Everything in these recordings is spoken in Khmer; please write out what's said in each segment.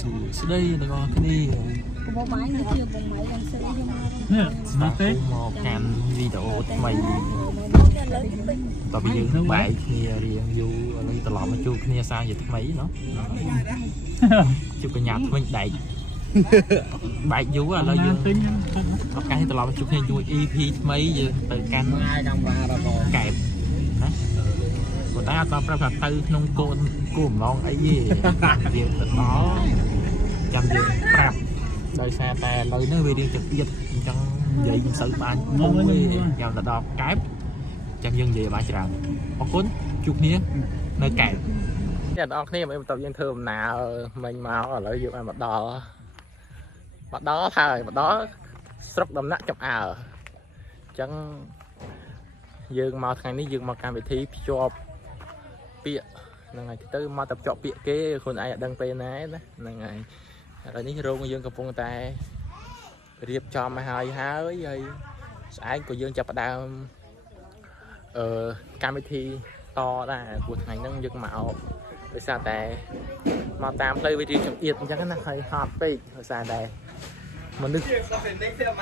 ស្ដីទាំងអស់គ្នាបងម៉ៃនេះជាបងម៉ៃយ៉ាងស្រីខ្ញុំនេះស្នាទេមកកាន់វីដេអូថ្មីតើយើងបែកគ្នារៀងយូរឥឡូវត្រឡប់មកជួបគ្នាសារជាថ្មីណោះជួបកញ្ញាថ្មីដែកបែកយូរឥឡូវយើងឱកាសត្រឡប់មកជួបគ្នាជួយ EP ថ្មីយើងទៅកាន់កាមេរ៉ារបស់កែបណាប៉ុន្តែអត់ប្រាប់ថាទៅក្នុងគោលបំណងអីទេយើងទៅដល់ចាំយើងប្រាប់ដោយសារតែឥឡូវនេះវារៀងចង្អៀតអញ្ចឹងនិយាយមិនសូវបានពុំទេចាំទៅដល់កែបចាំយើងនិយាយបានច្រើនអរគុណជួបគ្នានៅកែបអ្នកនរគ្នាមិនបន្ទាប់យើងធ្វើដំណើរមិញមកឥឡូវយើងបានមកដល់ហើយមកដល់ស្រុកដំណាក់ចំអើអញ្ចឹងយើងមកថ្ងៃនេះយើងមកកម្មវិធីភ្ជាប់ពាក្យហ្នឹងហើយទៅមកតែភ្ជាប់ពាក្យគេខ្លួនឯងអត់ដឹងពេលណាណាហ្នឹងហើយឥឡូវនេះរោងយើងកំពុងតែរៀបចំឲ្យហើយស្អែកក៏យើងចាប់ផ្ដើមកម្មវិធីតដែរព្រោះថ្ងៃហ្នឹងយើងមកដោយសារតែមកតាមផ្លូវវារៀងចង្អៀតអញ្ចឹងណាហើយហត់ពេកដោយសារតែមនុស្ស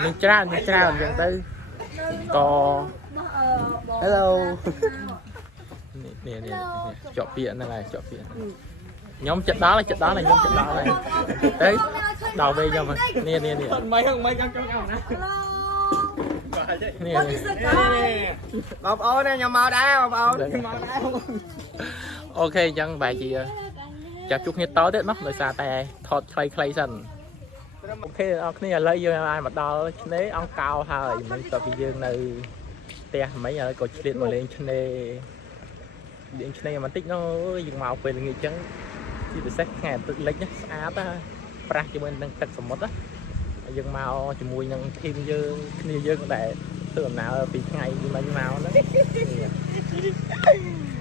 នឹងច្រើនអញ្ចឹងទៅក៏ Hello នេះជាប់ពាក្យហ្នឹងហើយជាប់ពាក្យខ្ញុំចិត្តដល់ហើយខ្ញុំចិត្តដល់ហើយទៅដល់ពេលខ្ញុំនេះមិនកាន់ណានេះបងប្អូនខ្ញុំមកដែរបងប្អូនអូខេអញ្ចឹងបែរជាចាប់ជួបគ្នាតទៀតណោះដោយសារតែថតខ្លីសិនអូខេអ្នកគ្នាឥឡូវយើងបានមកដល់ឆ្នេរអង្គកោហើយមិនតពីយើងនៅផ្ទះមិញឥឡូវក៏ឆ្លៀតមកលេងឆ្នេរបន្តិចនោះយើងមកពេលល្ងាចអញ្ចឹងជាពិសេសថ្ងៃទឹកលិចណាស្អាតណាប្រាស់ជាមួយនឹងទឹកសមុទ្រណាយើងមកជាមួយនឹងធីមយើងគ្នាយើងដែលធ្វើដំណើរពីថ្ងៃមិញមកហ្នឹង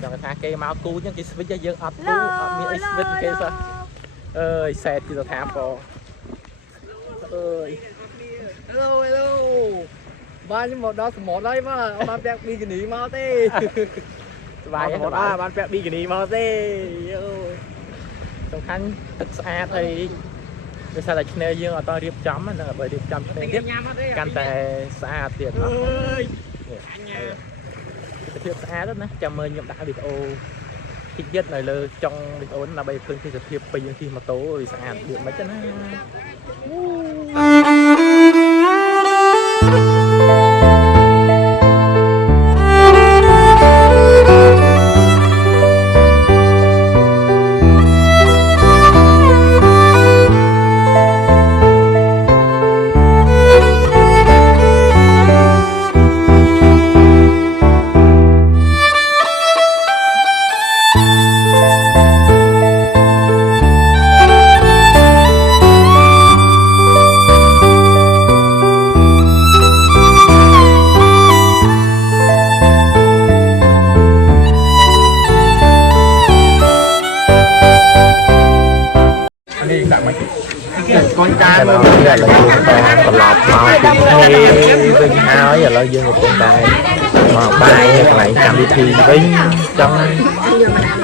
ចង់ថាគេមកគូអញ្ចឹងគេស្វិចយើងអត់គូអត់មានអីស្វិចគេសោះអើយសែតគឺថាប៉អើយ Hello បានខ្ញុំមកដល់សមុទ្រហើយមកអត់បានពាក់ប៊ីគីនីមកទេសប្បាយសមុទ្របានពាក់ប៊ីគីនីមកទេសំខាន់ទឹកស្អាតហើយដោយសារតែឆ្នេរយើងអត់តរៀបចំហ្នឹងបើរៀបចំឆ្នេរទៀតកាន់តែស្អាតទៀតអើយភាពស្អាតណាចាំមើលខ្ញុំដាក់វីដេអូតិចទៀតនៅលើចុងវីដេអូហ្នឹងដើម្បីឃើញទេសភាពពេលយើងជិះម៉ូតូវាស្អាតដូចមិនណាឥឡូវយើងបានត្រឡប់មកពីគ្នាវិញហើយឥឡូវយើងកំពុងតែមកបាយនៅកន្លែងកម្មវិធីវិញចង់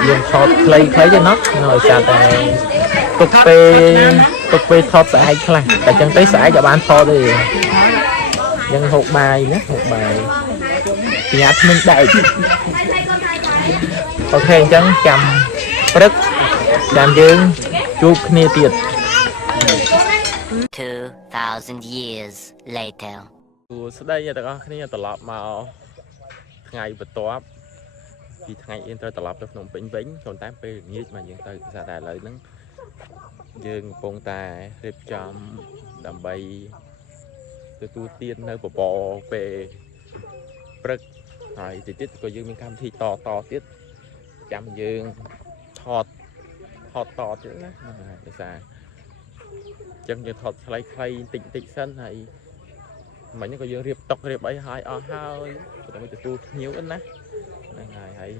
យើងថតខ្លីទេណោះដោយសារតែទុកពេលថតស្អែកខ្លះតែចឹងទៅស្អែកក៏បានថតទេយើងហូបបាយណាហូបបាយប្រញាប់មិនដែរអូខេអញ្ចឹងចាំព្រឹកចាំយើងជួបគ្នាទៀត2,000 years later ស្ដីទាំងអស់គ្នាត្រឡប់មកថ្ងៃបន្ទាប់ពីថ្ងៃអៀនត្រូវត្រឡប់ទៅភ្នំពេញវិញប៉ុន្តែពេលល្ងាចមកយើងទៅសារតែឥឡូវហ្នឹងយើងកំពុងតែរៀបចំដើម្បីទទួលទាននៅបបរពេលព្រឹកហើយទៀតក៏យើងមានកម្មវិធីតទៀតចាំយើងថតទៀតណាដោយសារចឹងយើងថតខ្លីតិចសិនហើយមិញក៏យើងរៀបតុករៀបអីហើយអស់ហើយដើម្បីទទួលភ្ញៀវណាហ្នឹងហើយ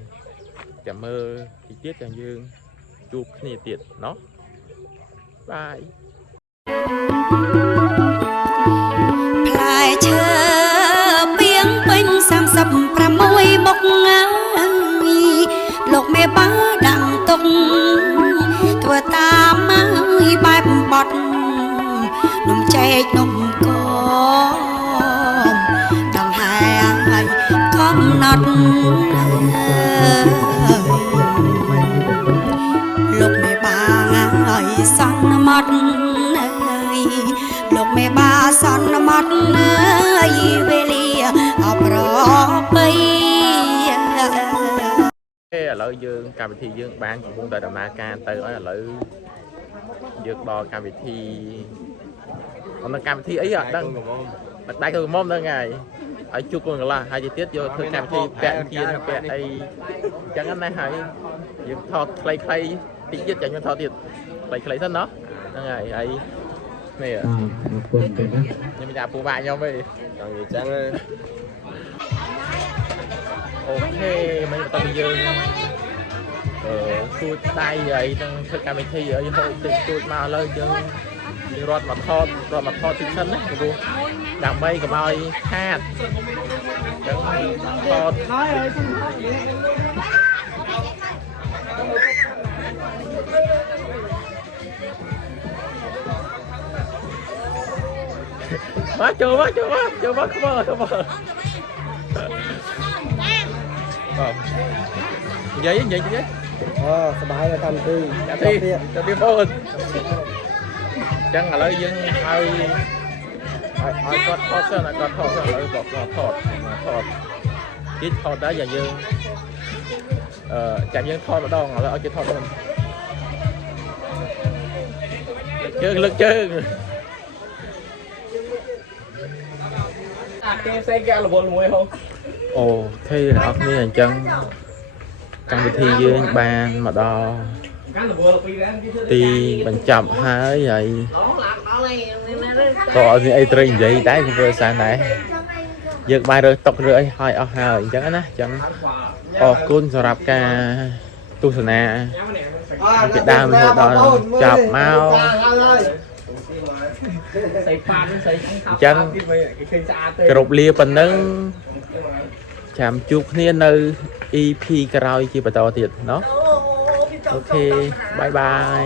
ចាំមើលតិចទៀតចាំយើងជួបគ្នាទៀតណោះបាយផ្លែឈើពីងពេញ36មុខលោកមេបាដាំងទុកធ្វើតាមមកបែប កនំកមដងហែកំណត់លោកមេបាឲ្យសន្មត់លោកមេបាសន្មត់វេលាប្របី ឥឡូវយើងកម្មវិធីយើងបានកំពុងតែដំណើរការទៅហើយឥឡូវយើងដល់កម្មវិធីអត់កម្មវិធីអីអត់ដឹងដៃទៅមុំហ្នឹងហើយឲ្យជួបកូនកន្លះហើយទៅទៀតយកធ្វើកម្មវិធីពាក់ជាពាក់អីអញ្ចឹងណាហើយយើងថតខ្លីៗតិចទៀតចាញ់យើងថតទៀតខ្លីៗសិនណោះហ្នឹងហើយហើយនេះអរគុណទៅណាខ្ញុំចាពូម៉ាក់ខ្ញុំទេចង់និយាយចឹងអូខេមិនបន្តពីយើងទួចដៃអីនឹងធ្វើកម្មវិធីអីហូបតិចទួចមកឥឡូវយើងរត់មកថតតិចសិនណាព្រោះដើម្បីកុំឲ្យខាតចឹងថតមកចូលមកខ្មើនិយាយអូសប្បាយដល់កម្មវិធីទៅបងចឹងឥឡូវយើងឲ្យគាត់ថតសិនឲ្យគាត់ថតសិនឥឡូវគាត់ថតទៀតថតដែរយ៉ាងយើងចាំយើងថតម្ដងឥឡូវឲ្យគេថតមុនលើកជើងគេផ្សេងគេរវល់មួយហូអូខេអ្នកនរគ្នាអញ្ចឹងកម្មវិធីយើងបានមកដល់ទីបញ្ចប់ហើយក៏អត់មានអីត្រូវនិយាយដែរគឺវាសានដែរយើងបានរើសតុករើអីហើយអស់ហើយអញ្ចឹងណាអញ្ចឹងអរគុណសម្រាប់ការទស្សនាពីដើមរហូតដល់ចប់មកអញ្ចឹងគ្រប់លាប៉ុណ្ណឹងចាំជួបគ្នានៅ EP ក្រោយជាបន្តទៀតเนาะអូខេបាយបាយ